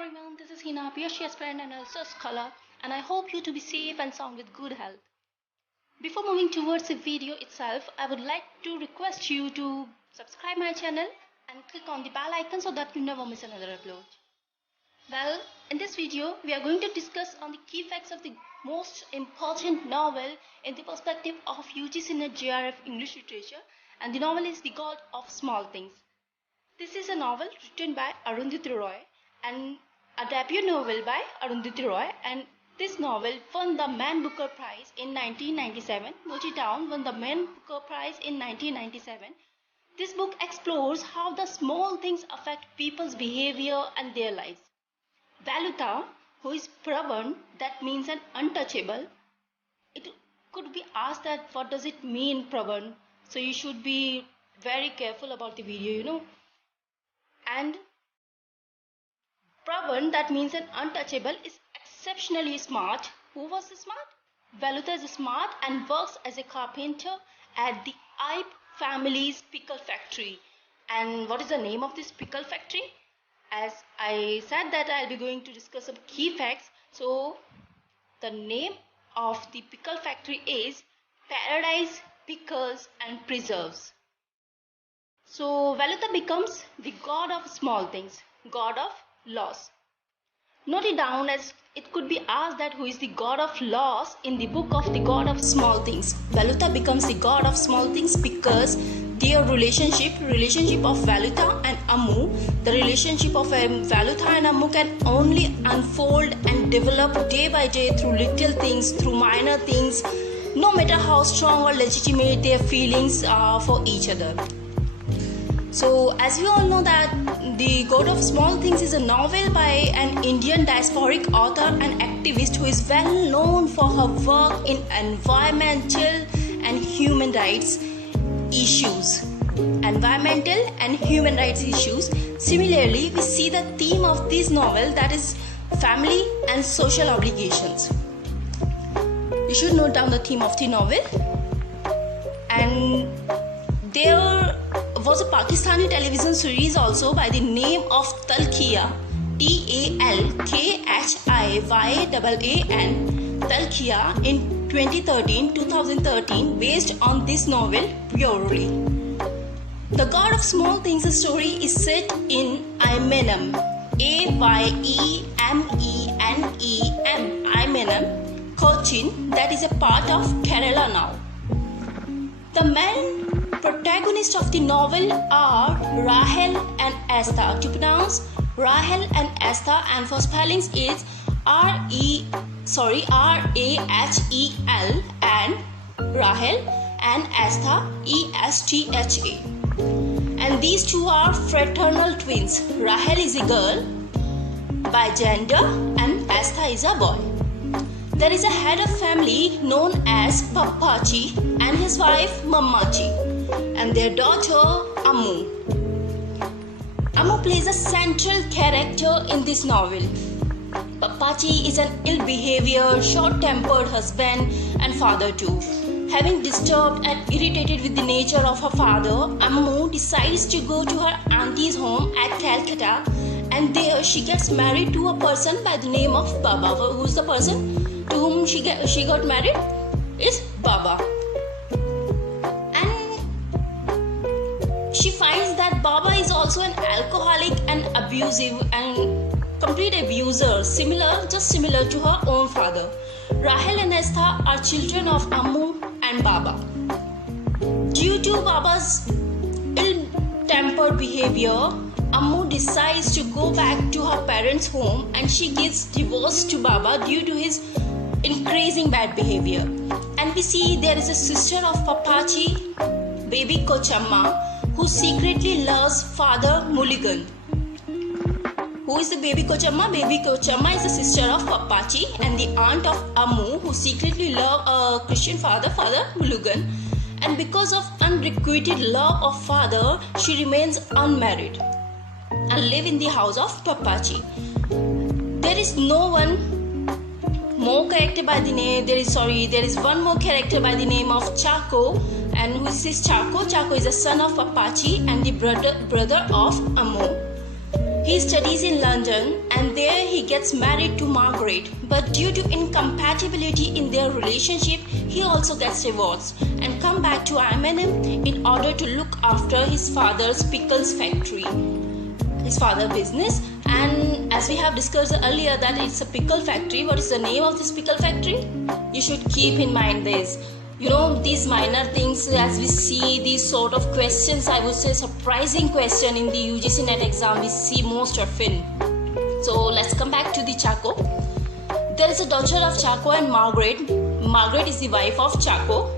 everyone, this is Hina, PhD aspirant and also a scholar, and I hope you to be safe and sound with good health. Before moving towards the video itself, I would like to request you to subscribe my channel and click on the bell icon so that you never miss another upload. Well, in this video, we are going to discuss on the key facts of the most important novel in the perspective of UGC NET JRF English Literature, and the novel is The God of Small Things. This is a novel written by Arundhati Roy and a debut novel by Arundhati Roy, and this novel won the Man Booker Prize in 1997. Mochi Town won the Man Booker Prize in 1997. This book explores how the small things affect people's behavior and their lives. Valuta, who is Pravan, that means an untouchable. It could be asked that what does it mean, Pravan? So you should be very careful about the video, And Pravan, that means an untouchable, is exceptionally smart. Who was smart? Valuta is smart and works as a carpenter at the Ipe family's pickle factory. And what is the name of this pickle factory? As I said that I'll be going to discuss some key facts. So the name of the pickle factory is Paradise Pickles and Preserves. So Valuta becomes the god of small things, god of loss. Note it down, as it could be asked that who is the god of loss in the book of the god of small things. Valuta becomes the god of small things because their relationship of Valuta and Ammu, the relationship of Valuta and Ammu can only unfold and develop day by day through little things, through minor things, no matter how strong or legitimate their feelings are for each other. So as we all know that The God of Small Things is a novel by an Indian diasporic author and activist who is well known for her work in environmental and human rights issues. Similarly, we see the theme of this novel, that is family and social obligations. You should note down the theme of the novel. And there was a Pakistani television series also by the name of Talkhiyan, Talkhiyaan, Talkhiyan in 2013, based on this novel purely. The God of Small Things story is set in Aymenam, Aymenam, Cochin, that is a part of Kerala now. The main protagonists of the novel are Rahel and Astha. To pronounce Rahel and Astha, and for spellings is R-A-H-E-L, and Rahel and Astha, E-S-T-H-A. And these two are fraternal twins. Rahel is a girl by gender and Astha is a boy. There is a head of family known as Pappachi and his wife Mammachi, and their daughter Ammu. Ammu plays a central character in this novel. Pappachi is an ill-behaviored, short-tempered husband and father too. Having disturbed and irritated with the nature of her father, Ammu decides to go to her auntie's home at Calcutta, and there she gets married to a person by the name of Baba. Who is the person to whom she got married? Is Baba. She finds that Baba is also an alcoholic and abusive and complete abuser, similar to her own father. Rahel and Astha are children of Ammu and Baba. Due to Baba's ill-tempered behavior, Ammu decides to go back to her parents' home, and she gives divorce to Baba due to his increasing bad behavior. And we see there is a sister of Pappachi, baby Kochamma, who secretly loves Father Mulligan. Who is the baby Kochamma? Baby Kochamma is the sister of Pappachi and the aunt of Ammu, who secretly love a Christian father, Father Mulligan. And because of unrequited love of father, she remains unmarried and live in the house of Pappachi. There is one more character by the name of Chaco. And who is this Chaco? Chaco is the son of Pappachi and the brother of Ammu. He studies in London and there he gets married to Margaret, but due to incompatibility in their relationship, he also gets divorced and come back to Arnhem in order to look after his father's pickles factory, his father's business. And as we have discussed earlier that it's a pickle factory, what is the name of this pickle factory? You should keep in mind this. These minor things, as we see these sort of questions, I would say surprising question in the UGC NET exam, we see most often. So let's come back to the Chaco. There is a daughter of Chaco and Margaret. Margaret is the wife of Chaco.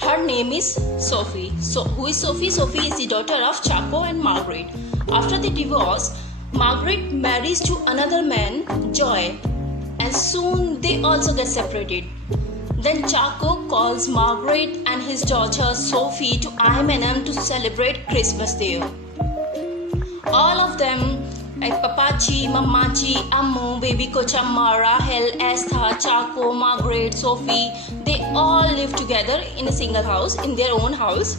Her name is Sophie. So who is Sophie? Sophie is the daughter of Chaco and Margaret. After the divorce, Margaret marries to another man, Joy, and soon they also get separated. Then Chaco calls Margaret and his daughter Sophie to Arnhem to celebrate Christmas there. All of them, like Papachi, Mamachi, Ammu, Baby Kochamma, Rahel, Esther, Chaco, Margaret, Sophie, they all live together in a single house, in their own house.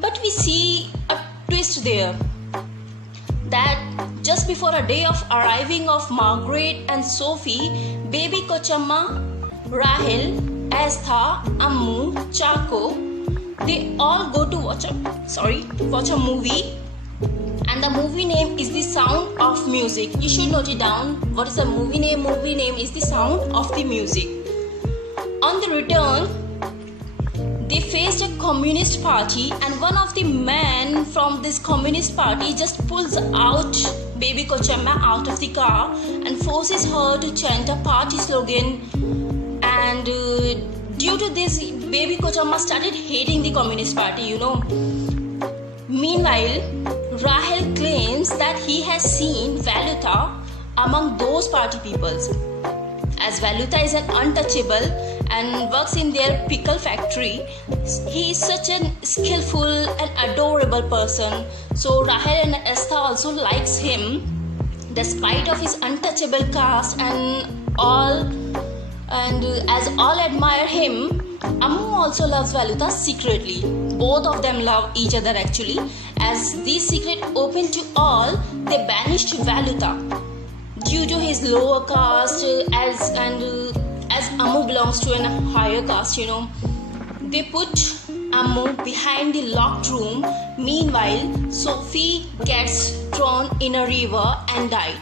But we see a twist there, that just before a day of arriving of Margaret and Sophie, Baby Kochamma, Rahel, Esther, Ammu, Chaco, they all go to watch a movie, and the movie name is The Sound of Music. You should note it down. What is the movie name? Movie name is The Sound of the Music. On the return, they faced a communist party, and one of the men from this communist party just pulls out Baby Kochamma out of the car and forces her to chant a party slogan. And due to this, Baby Kochamma started hating the communist party, Meanwhile, Rahel claims that he has seen Valuta among those party peoples. As Valuta is an untouchable and works in their pickle factory, he is such a skillful and adorable person. So Rahel and Esther also likes him despite of his untouchable caste and all. And as all admire him, Ammu also loves Valuta secretly. Both of them love each other actually. As this secret open to all, they banished Valuta due to his lower caste, as Ammu belongs to a higher caste, They put Ammu behind the locked room. Meanwhile, Sophie gets thrown in a river and died.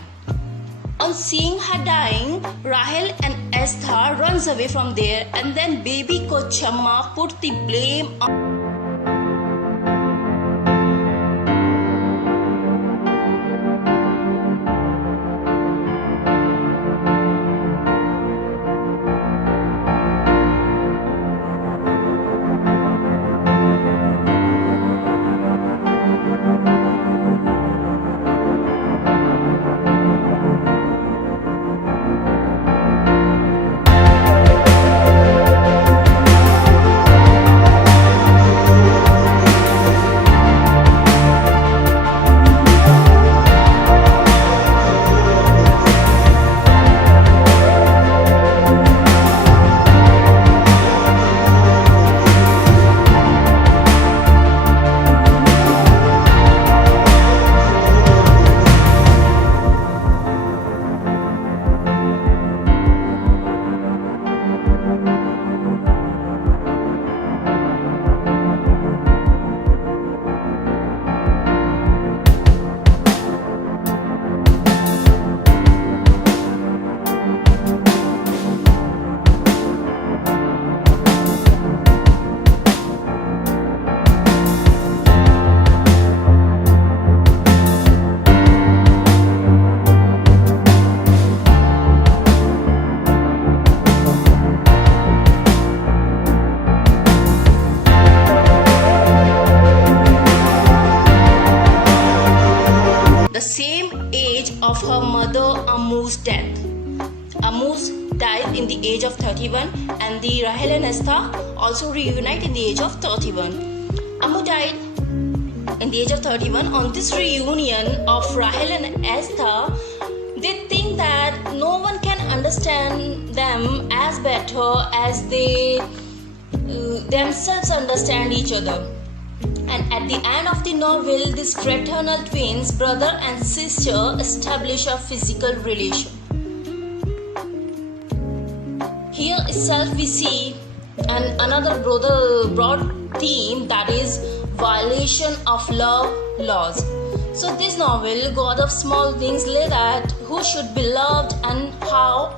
On seeing her dying, Rahel and Esther runs away from there, and then Baby Kochamma put the blame on of her mother Ammu's death. Ammu died in the age of 31 and the Rahel and Esther also reunite in the age of 31. Ammu died in the age of 31. On this reunion of Rahel and Esther, they think that no one can understand them as better as they themselves understand each other. And at the end of the novel, these fraternal twins, brother and sister, establish a physical relation. Here itself we see another broad theme, that is violation of love laws. So this novel, God of Small Wings, lay that who should be loved and how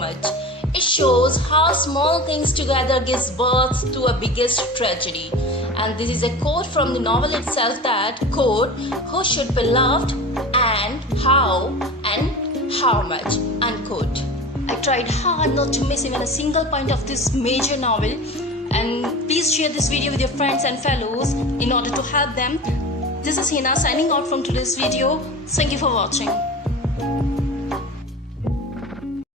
much. It shows how small things together gives birth to a biggest tragedy. And this is a quote from the novel itself, that quote, who should be loved and how much, unquote. I tried hard not to miss even a single point of this major novel, and please share this video with your friends and fellows in order to help them. This is Hina signing out from today's video. Thank you for watching.